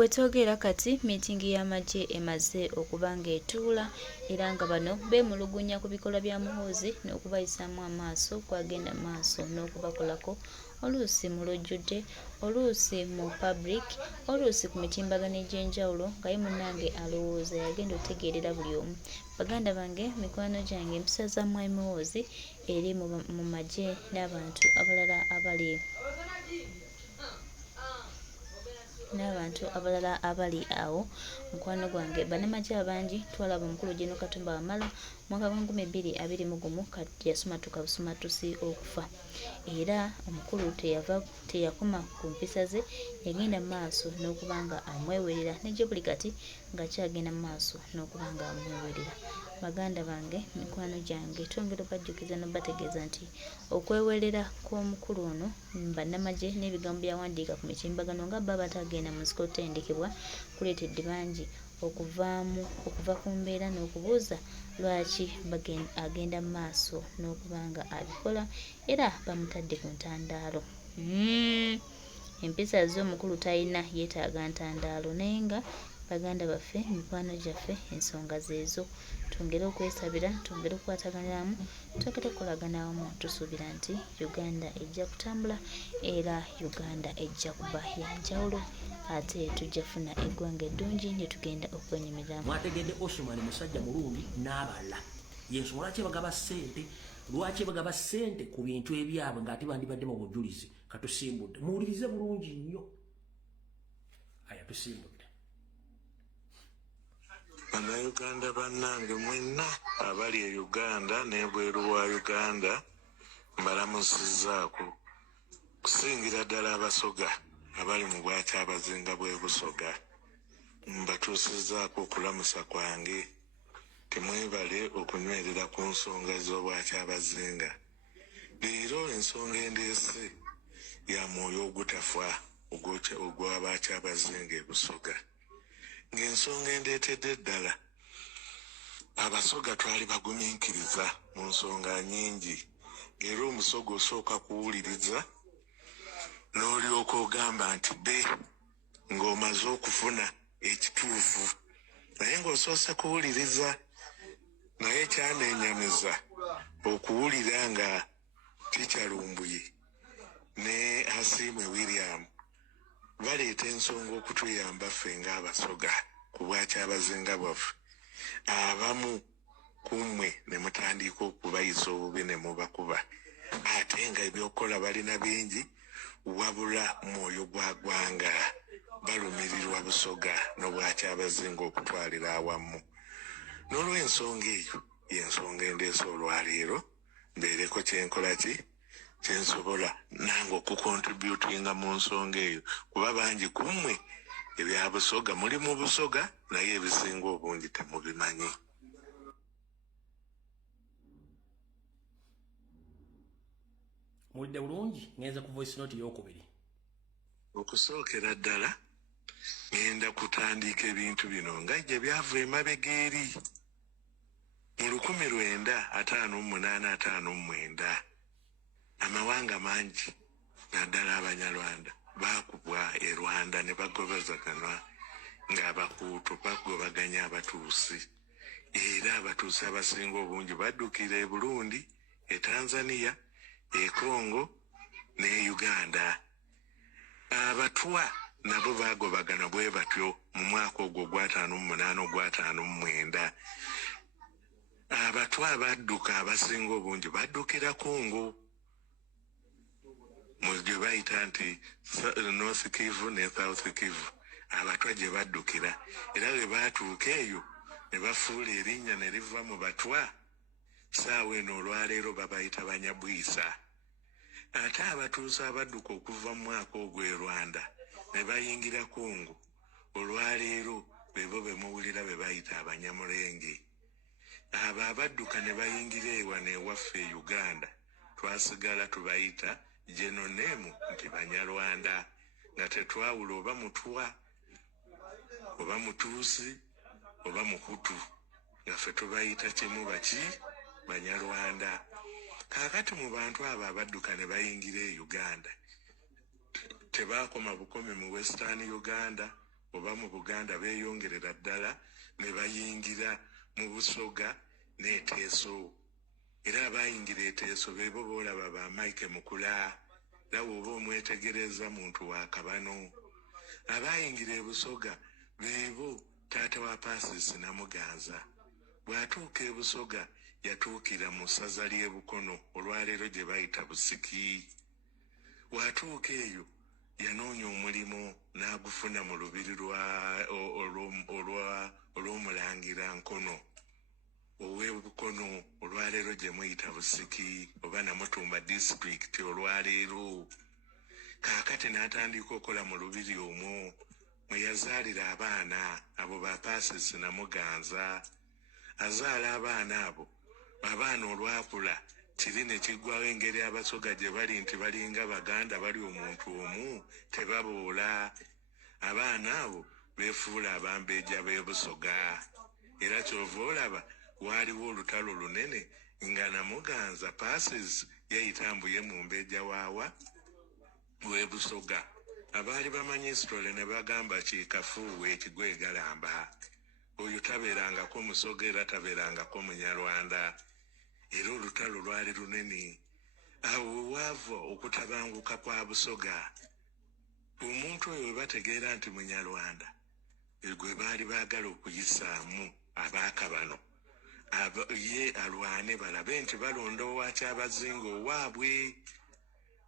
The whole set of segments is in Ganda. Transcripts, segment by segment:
Bwetwogera kati miitingi y'amagye emaze okuba ng'etuula era nga bano beemulugunya ku bikolwa bya Muhoozi n'okubayisaamu amaaso kwagenda maaso n'okubakolako oluusi mu lujjudde, oluusi mu public, oluusi ku mitimbagano egy'enjawulo nga ye munnange alowooza yagenda otegeerera buli omu. Baganda bange, mikwano gyange, empisa za Mwami Muhoozi eri mu magye n'abantu abalala abali awo. Mukwano gwange, bannamagye abangi twalaba omukulu Gen. Katumba Wamala mwaka gwa 2021 kati yasumatuka busumatusi okufa, era omukulu teyakoma ku mpisa ze, yagenda mu maaso n'okuba nga amwewerera nejje buli kati ng'akyagenda mu maaso n'okuba nga amwewerera. Baganda bange, mikwano gyange, twongera obajjukiza n'obategeeza nti okwewerera kw'omukulu ono bannamagye n'ebigambo byawandiika ku mitimbagano nga baba batagenda mu nsiko tendekebwa kuleetedde bangi okuva ku mbeera n'okubuuza lwaki agenda mu maaso n'okuba nga abikola era bamutadde ku ntandaalo. Empisa z'omukulu talina, yeetaaga ntandaalo naye nga baganda baffe, mikwano gyaffe, ensonga zeezo. Twongere okwesabira, twongere okukwataganiramu, twongere okukolagana wamu, tusuubira nti Uganda ejja kutambula era Uganda ejja kuba ya njawulo ate tujja funa eggwanga eddungi ne tugenda okwenyimiriramu. Mwategedde Osman musajja mulungi n'abala yensonga lwaki bagaba ssente ku bintu ebyabwe ng'ate bandibadde mu bujulizi. Katusimbudde muwulirize bulungi nnyo. Aya tusimbudde. Bannayuganda bannange mwenna abali e Uganda n'ebweru wa Uganda mbalamusizzaako, kusingira ddala abasoga abali mu bwakyabazinga bw'e Busoga. Mbatuusizzaako okulamusa kwange, temwebale okunywerera ku nsonga z'obwakyabazinga. Leero ensonga endeese ya mwoyo ogutafa ogw'abakyabazinga e Busoga. Ng'ensonga endeetedde ddala abasoga twali bagumiikiriza mu nsonga nnyingi, ng'era omusoga osooka kuwuliriza n'olyoka ogamba nti be ng'omaze okufuna ekituufu, naye ng'osoose kuwuliriza. Naye kyaneenyamiza okuwulira nga Ticha Lumbuye ne Hasiimwe William baleeta ensonga okutuyamba ffe ng'abasoga ku bwakyabazinga bwaffe. Abamu ku mmwe ne mutandika okubayisa obubi ne mubakuba, ate nga ebyokukola balina bingi, wabula mwoyo gwa ggwanga balumirirwa Busoga n'obwakyabazinga okutwalira awamu. N'olw'ensonga eyo y'ensonga endeese olwaleero mbeereko kyenkola kyensobola nange okukontributinga mu nsonga eyo, kuba bangi ku mmwe ebya Busoga muli mu Busoga naye ebisinga obungi temubimanyi. Mulidde bulungi, ngenza ku voice note ey'okubiri. Okusookera ddala ngenda kutandika ebintu bino nga gye byava emabega eri. Mu 1958 amawanga mangi naddala Abanyarwanda baakubwa e Rwanda ne bagobazagana ng'Abakuutu bagobaganya Abatuusi, era Abatuusi abasinga obungi baddukira e Burundi, e Tanzania, e Congo ne Uganda. Abatwa nabo baagobagana bwe batyo mu mwaka ogwo gwa 58 ogwa 59. Abatwa abadduka abasinga obungi baddukira Congo mu gye bayita nti North Kivu ne South Kivu. Abatwa gye baddukira era bwe baatuuka eyo ne bafuula erinnya ne liva mu Batwa. Saawa eno olwaleero babayita Banyabwisa. Ate Abatuusi abadduka okuva mu mwaka ogwo e Rwanda ne bayingira Congo, olwaleero bebo be muwulira be bayita Abanyamulenge. Abo abadduka ne bayingira ewana ewaffe e Uganda twasigala tubayita Genonemu nti Banyarwanda, nga tetwawula oba Mutwa oba Mutuusi oba Mukutu, nga ffe tubayita kimu Banyarwanda. Kaakati mu bantu abo abadduka ne bayingira e Uganda, tebaakoma bukomi mu Western Uganda oba mu Buganda beeyongerera ddala ne bayingira mu Busoga n'eteeso. Era abayingira eteeso beebo boolaba ba Mike Mukula, lawo oba omwetegereza muntu wa Kabano. Abayingira e Busoga beebo taata wa Paasisi Namuganza. Bw'atuuka e Busoga yatuukira mu ssaza ly'e Bukono olwaleero gye bayita Busiki. Bw'atuuka eyo yanoonya omulimu n'agufuna mu lubiri olw'omulangira Nkono ow'e Bukono olwaleero gye muyita Busiki oba Namutumba disitulikiti olwaleero. Kaakati n'atandika okola mu lubiri omwo mwe yazaalira abaana abo ba Paasisi Namuganza. Azaala abaana abo, abaana olwakula kiri ne kiggwawo engeri Abasoga gye bali nti balinga Baganda bali omuntu omu tebaboola. Abaana abo beefuula abambeeja b'e Busoga. Era kyova olaba waaliwo olutalo lunene nga Namuganza Paasisi yeyitambuye mu mbeeja waawa w'e Busoga. Abaali bamanyi isitole ne bagamba kikafuuwe ekigwegalamba. Oyo tabeerangako Musoga era tabeerangako Munyarwanda. Era olutalo lwali lunene. Awo waava okutabanguka kwa Busoga. Omuntu oyo we bategeera nti Munyarwanda gwe baali baagala okuyisaamu Abaakabano ye alwane balabe nti balonda owa Kyabazinga owaabwe.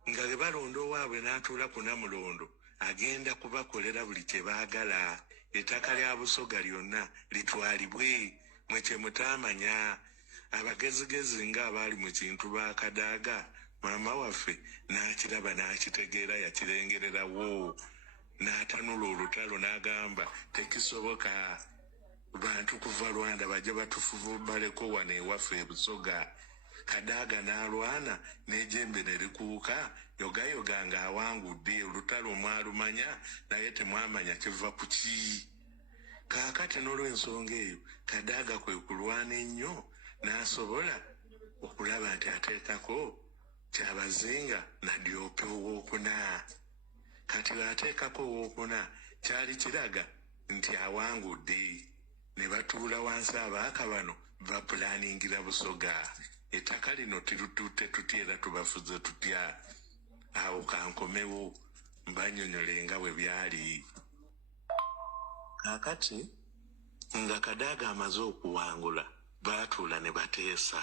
Nga ge balonda owaabwe n'atuula ku Namulondo agenda kubakolera buli kye baagala. Ettaka lya Busoga lyonna litwalibwe mwe kye mutaamanya. Abagezigezi ng'abaali mu kintu ba Kadaaga, maama waffe n'akiraba n'akitegeera yakirengererawo n'atanula olutalo n'agamba tekisoboka, bantu kuva Rwanda bajja batufubaleko wano ewaffe e Busoga. Kadaaga n'alwana n'ejjembe ne likuuka yogayoga ng'awangudde. Olutalo mwalumanya naye temwamanya kiva ku ki. Kaakati n'olw'ensonga eyo Kadaaga kwe kulwana ennyo n'asobola okulaba nti ateekako Kyabazinga Nadyope owookuna. Kati ateekako owookuna kyali kiraga nti awangudde. Ne batuula wansi Abaakabano bapulaaningira Busoga. Ettaka lino tirututte tutya era tubafuze tutya. Awo kankomewo mbanyonyole nga bwe byali. Kaakati nga Kadaaga amaze okuwangula baatuula ne bateesa.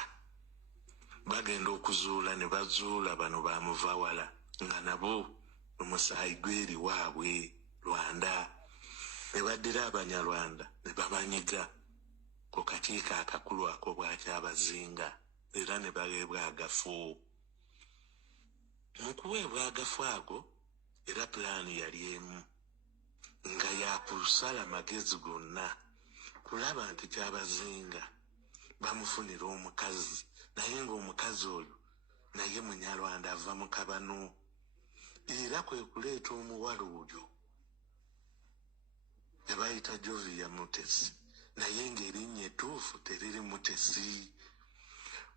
Bagenda okuzuula ne bazuula bano bamuvawala nga nabo omusaayi gweri waabwe Lwanda. Ne baddira Abanyarwanda ne babanyiga ku kakiiko akakulu ako bwa Kyabazinga era ne baweebwa agafu. Mu kuweebwa agafu ago era pulaani yali emu nga yakusala magezi gonna kulaba nti Kyabazinga bamufunira omukazi, naye ng'omukazi oyo naye Munyarwanda ava mu Kabano. Era kwe kuleeta omuwala oyo ebayita Jovia Mutesi, naye ng'erinnya ettuufu teriri Mutesi,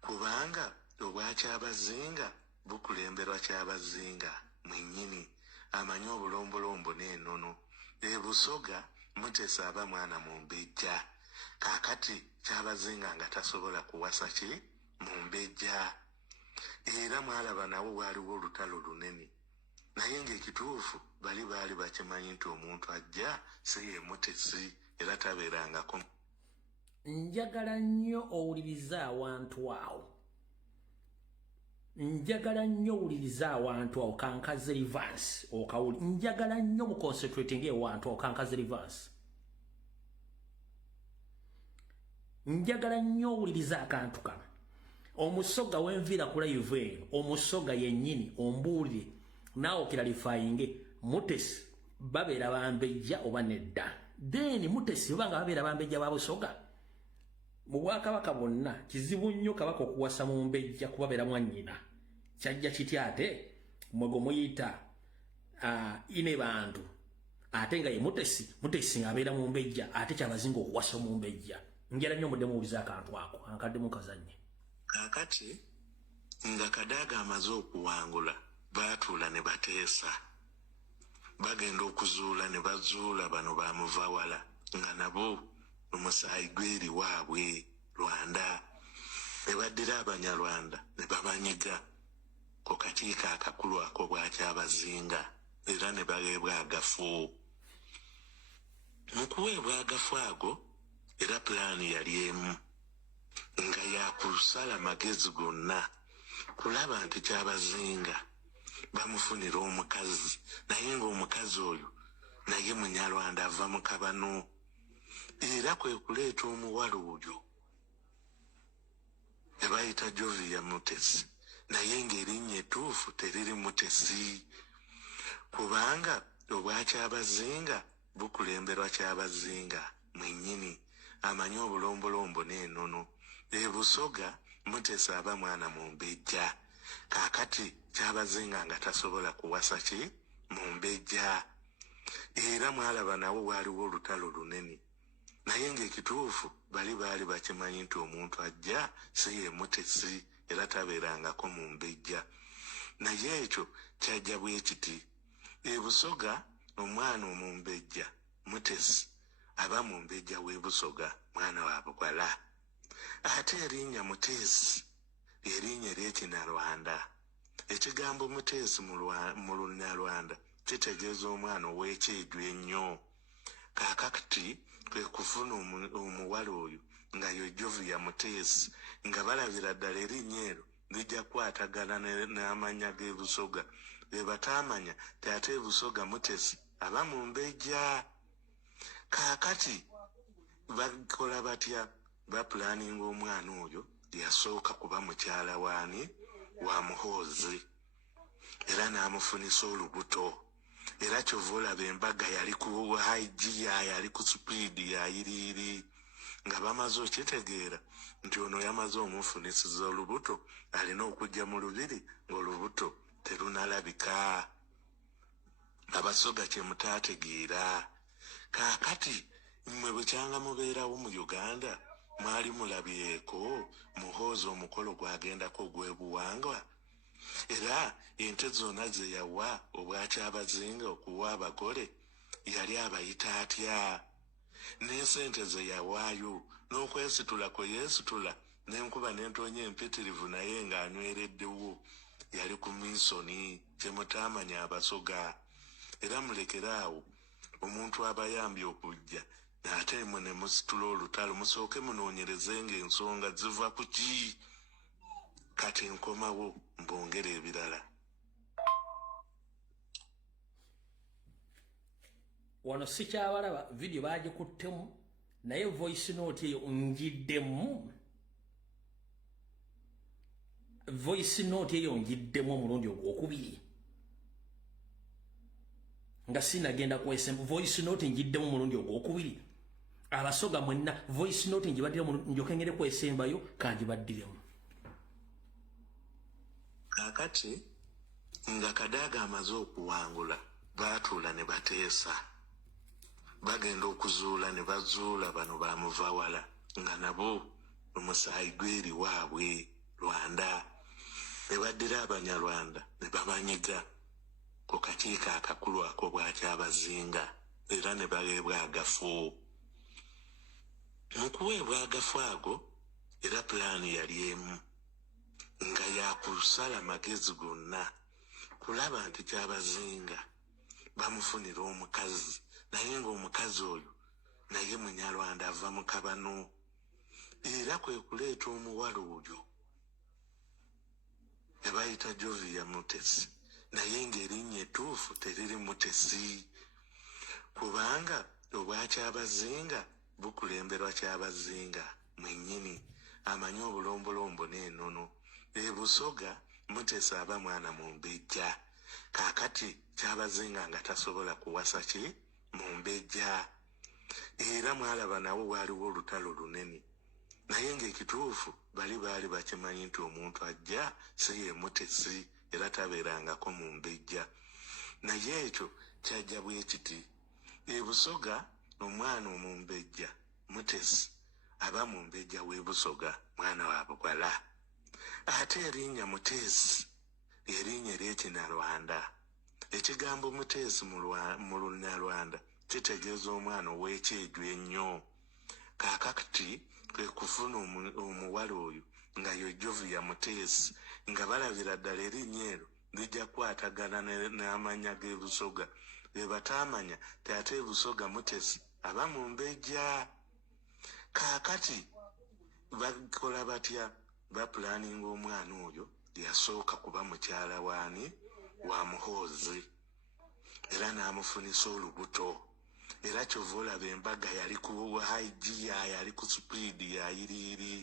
kubanga obwa Kyabazinga bukulemberwa Kyabazinga mwennyini amanyi obulombolombo n'ennono. E Busoga Mutesi aba mwana mu mbejja. Kaakati Kyabazinga nga tasobola kuwasa ki mu mbejja. Era mwalaba nawo waaliwo olutalo lunene, naye ng'ekituufu bali baali bakimanyi nti omuntu ajja si ye Mutesi era tabeerangako. Njagala nnyo owuliriza awantu awo. Njagala nnyo owuliriza awantu awo kankaze reverse okawuli. Njagala nnyo mu concentrating ewantu awo kankaze reverse. Njagala nnyo owuliriza akantu kano. Omusoga wenvira ku live eno, omusoga yennyini ombuulire naawe okiralifayinge Mutesi babeera bambejja oba nedda. Then Mutesi oba nga babeera bambejja ba Busoga mu Bwakabaka bwonna kizibu nnyo Kabaka okuwasa mu mbejja kubabeera mwannyina. Kyajja kitya ate mwego muyita ine bantu ate nga ye Mutesi ng'abeera mu mbejja ate Kyabazinga okuwasa mu mbejja. Njala nnyo mudde muwuliza akantu ako ankaddemu kazannye. Kaakati nga Kadaaga amaze okuwangula baatuula ne bateesa. bagenda okuzuula ne bazuula bano bamuvawala nga nabo omusaayi gweri waabwe Lwanda ne baddira Abanyarwanda ne babanyiga ku kakiiko akakulu ako bwakyabazinga era ne baweebwa agafu. Mu kuweebwa agafu ago era pulaani yali emu nga yakusala magezi gonna kulaba nti Kyabazinga bamufunira omukazi naye ng'omukazi oyo naye Munyarwanda ava mu Kabano era kwe kuleeta omuwala oyo ebayita Jovia Mutesi naye ng'erinnya ettuufu teriri Mutesi kubanga obwa Kyabazinga bukulemberwa Kyabazinga mwennyini amanyi obulombolombo n'ennono Busoga Mutesi aba mwana Mumbejja kaakati Kyabazinga nga tasobola kuwasa ki Mumbejja era mwalaba nawo waaliwo olutalo lunene naye ng'ekituufu bali baali bakimanyi nti omuntu ajja si ye Mutesi era tabeerangako Mumbejja naye ekyo kyajja bwe kiti Busoga omwana Omumbejja Mutesi aba Mumbejja w'e Busoga mwana wa Bugala ate erinnya Mutesi erinnya ery'Ekinnarwanda ekigambo Mutesi mu Lunnarwanda kitegeeza omwana ow'ekyejo ennyo kaakati kwe kufuna omuwala oyo nga yo Jovia Mutesi nga balabira ddala erinnya eryo lijja kukwatagana n'amannya g'e Busoga be bataamanya ti ate Busoga Mutesi aba Mumbejja kaakati bakola batya bapulaaninga omwana oyo yasooka kuba mukyala waani wa Muhoozi era n'amufunisa olubuto era kyova olaba embaga yali ku haigiya yali ku sipiidi yayiriiri nga bamaze okitegeera nti ono yamaze omufunisiza olubuto alina okujja mu lubiri ng'olubuto terunalabika Abasoga kye mutaategeera kaakati mmwe bwe kyanga mubeerawo mu Uganda mwali mulabyeko Muhoozi omukolo gwagendako ogw'ebuwangwa era ente zonna ze yawa obwa Kyabazinga okuwa abagole yali abayita atya n'esente ze yawaayo n'okwesitula kwe yeesitula n'enkuba n'entonya empitirivu naye ng'anywereddewo yali ku minsoni kye mutaamanya Abasoga era mulekeraawo omuntu abayambye okujja ate mmwe ne musitula olutalo musooke munoonyereze ng'ensonga ziva ku ki kati nkomawo mbongera ebirala. Wano sikyabalaba video bagikuttemu naye voice note eyo njiddemu omulundi ogwokubiri nga sinagenda kwesemba voice note njiddemu omulundi ogwokubiri Abasoga mwenna voice note njibaddira njoke ngere kwesembayo kanjibaddiremu kaakati nga Kadaga amaze okuwangula baatuula ne bateesa bagenda okuzuula ne bazuula bano bamuvawala nga nabo omusaayi gweri waabwe Lwanda ne baddira Abanyarwanda ne babanyiga ku kakiiko akakulu ako bwakyabazinga era ne baweebwa agafu. Mu kuweebwa agafu ago era pulaani yali emu nga yakusala magezi gonna kulaba nti Kyabazinga bamufunira omukazi naye ng'omukazi oyo naye Munyarwanda ava mu Kabano era kwe kuleeta omuwala oyo ebayita Jovia Mutesi naye ng'erinnya ettuufu teriri Mutesi kubanga obwa Kyabazinga bukulemberwa Kyabazinga mwennyini amanyi obulombolombo n'ennono Busoga Mutesi aba mwana Mumbejja kaakati Kyabazinga nga tasobola kuwasa ki Mumbejja era mwalaba nawo waaliwo olutalo lunene naye ng'ekituufu bali baali bakimanyi nti omuntu ajja si ye Mutesi era tabeerangako Mumbejja naye ekyo kyajja bwe kiti Busoga omwana Omumbejja Mutesi aba Mumbejja w'e Busoga mwana wa Bugala ate erinnya Mutesi erinnya ery'Ekinnarwanda ekigambo muteesi mu Lunnarwanda kitegeeza omwana ow'ekyejo ennyo. Kaakati kwe kufuna omuwala oyo nga yo Jovia Muteesi nga balabira ddala erinnya eryo lijja kukwatagana n'amannya g'ebusoga be bataamanya ti ate ebusoga Muteesi aba mu Mbejja. Kaakati bakola batya? Bapulaninga omwana oyo yasooka kuba mukyala waani wa Muhoozi era n'amufunisa olubuto. Era kyova olaba embaga yali ku haigiya, yali ku supiidi yayiriiri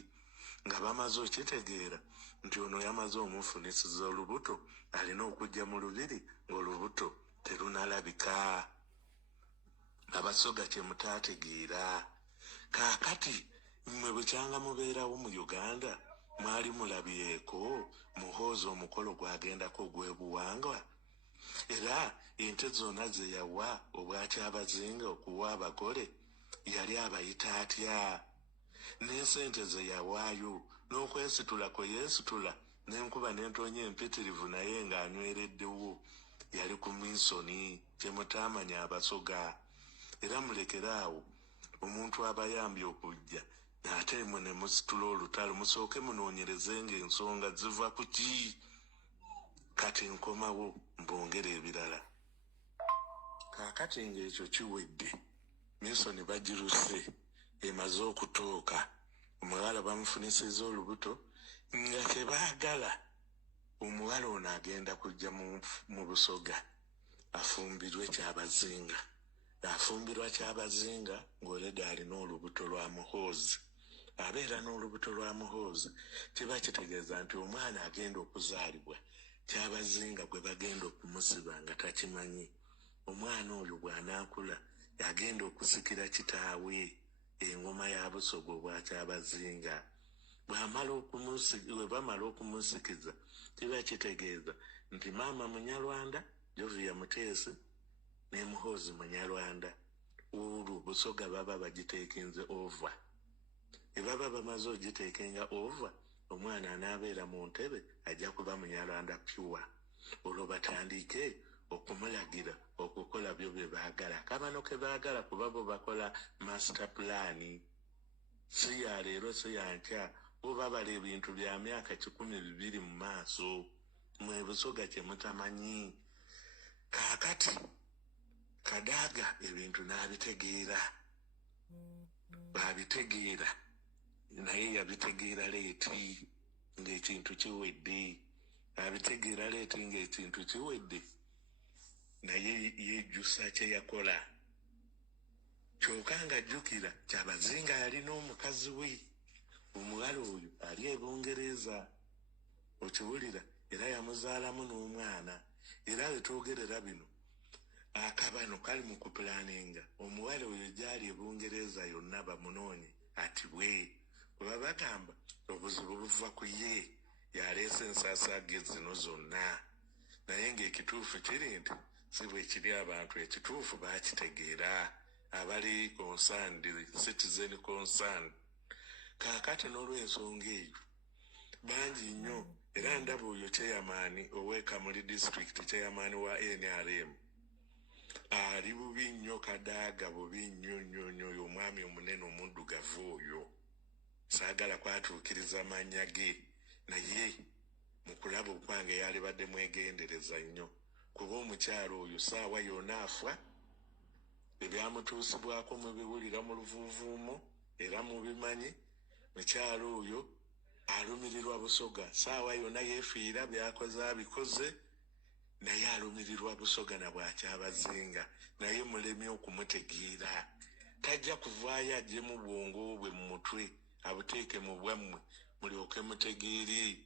nga bamaze okitegeera nti ono yamaze omufunisiza olubuto, alina okujja mu lubiri ng'olubuto terunalabika. Abasoga kye mutaategeera. Kaakati mmwe bukyanga mubeerawo mu Uganda mwali mulabyeko Muhoozi omukolo gwagendako ogw'ebuwangwa, era ente zonna ze yawa obwakyabazinga okuwa abagole yali abayita atya? N'esente ze yawaayo n'okwesitula kwe yeesitula n'enkuba n'entonya empitirivu naye ng'anywereddewo yali ku minsoni kye mutaamanya abasoga. Era mulekeraawo omuntu abayambye okujja ate mmwe ne musitula olutalo musooke munoonyerezenga ensonga ziva ku ki? Kati nkomawo mbongere ebirala. Kaakati ng'ekyo kiwedde, minsoni bagiruse emaze okutooka, omuwala bamufunisiza olubuto nga kye baagala omuwala ono agenda kujja mu Busoga afumbirwe Kyabazinga. Afumbirwa Kyabazinga ng'oleda alina olubuto lwa Muhoozi. Abeera n'olubuto lwa Muhoozi kiba kitegeeza nti omwana agenda okuzaalibwa Kyabazinga gwe bagenda okumusiba nga takimanyi. Omwana oyo bw'anaakula agenda okusikira kitaawe engoma ya Busoga obwa Kyabazinga. Bwe bamala okumusikiza kiba kitegeeza nti maama Munyarwanda Jovia Muteesi ne Muhoozi Munyarwanda. Olwo Busoga baba bagiteekinze ova. Baba bamaze ogiteekenga ova, omwana anaabeera mu ntebe ajja kuba Munyarwanda pure. Olwo batandike okumulagira okukola byo bye baagala. Kabano ke baagala kuba bo bakola master plan. Si ya leero si ya nkya, bo babala ebintu bya myaka 120 mu maaso. Mwe Busoga kye mutamanyi. Kaakati Kadaaga ebintu n'abitegeera. Babitegeera naye yabitegeera leeti ng'ekintu kiwedde. Abitegeera leeti ng'ekintu kiwedde naye yejjusa kye yakola. Kyokka ng'ajjukira Kyabazinga yalina omukazi we, omuwala oyo ali e Bungereza, okiwulira, era yamuzaalamu n'omwana. Era we twogerera bino akabano kali mu kupulaninga omuwala oyo gy'ali e Bungereza yonna bamunoonye ati bwe bagamba obuzibu buva ku ye, yaleese ensaasaage zino zonna. Naye ng'ekituufu kiri nti si bwe kiri abantu, ekituufu baakitegeera abali concerned, citizen concerned. Kaakati n'olw'ensonga eyo bangi nnyo, era ndaba oyo chairman ow'Ekamuli district, chairman wa NRM ali bubi nnyo. Kadaaga bubi nnyo oyo omwami omunene omuddugavu oyo. Saagala kwatuukiriza mannya ge naye mu kulaba okwange yali badde mwegendereza nnyo, kuba omukyalo oyo saawa yonna afa. Ebyamutuusibwako mubiwulira mu luvuuvuumo era mubimanyi. Mukyalo oyo alumirirwa Busoga saawa yonna yeefiira, byakoze abikoze, naye alumirirwa Busoga na bwa Kyabazinga. Naye mulemye okumutegeera, tajja kuvaayo ajje mu bwongo bwe mu mutwe abuteeke mu bwammwe mulyoke mutegeere.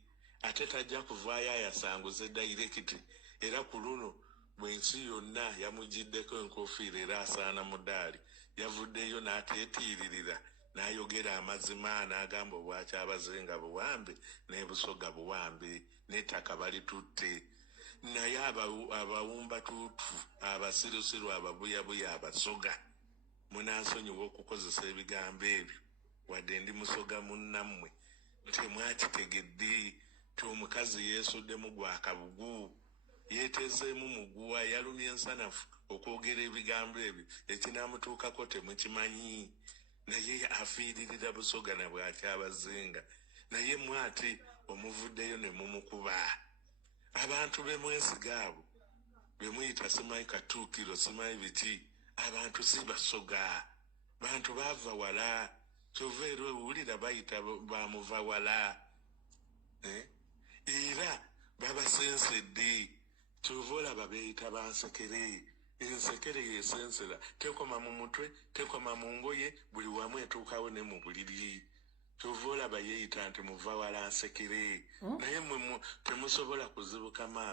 Ate tajja kuvaayo ayasanguze dairekiti. Era ku luno bw'ensi yonna yamugiddeko enkofiira era asaana mudaali, yavuddeyo n'ateetiiririra n'ayogera amazima n'agamba obwa Kyabazinga buwambe ne Busoga buwambe, n'ettaka balitutte. Naye abawumba tuutu, abasirusiru, ababuyabuya, Abasoga munansonyiwa okukozesa ebigambo ebyo wadde ndi Musoga munnammwe. Temwakitegedde ti omukazi yeesuddemu gwa kabugu yeetezeemu muguwa yalumya ensanafu okwogera ebigambo ebyo ekinamutuukako temukimanyi naye afiiririra Busoga na bw'akyabazinga naye mwati omuvuddeyo ne mumukuba abantu bemwesiga abo bemuyita simanyi katuukiro simanyi biki abantu si Basoga bantu baava wala kyova era owulira bayita bamuva wala era babasensedde kyova olaba beeyita bansekere ensekere yesensera tekoma mu mutwe tekoma mu ngoye buli wamu etuukawo ne mu buliri kyova olaba yeeyita nti muva wala nsekere naye mwe temusobola kuzibuka maaso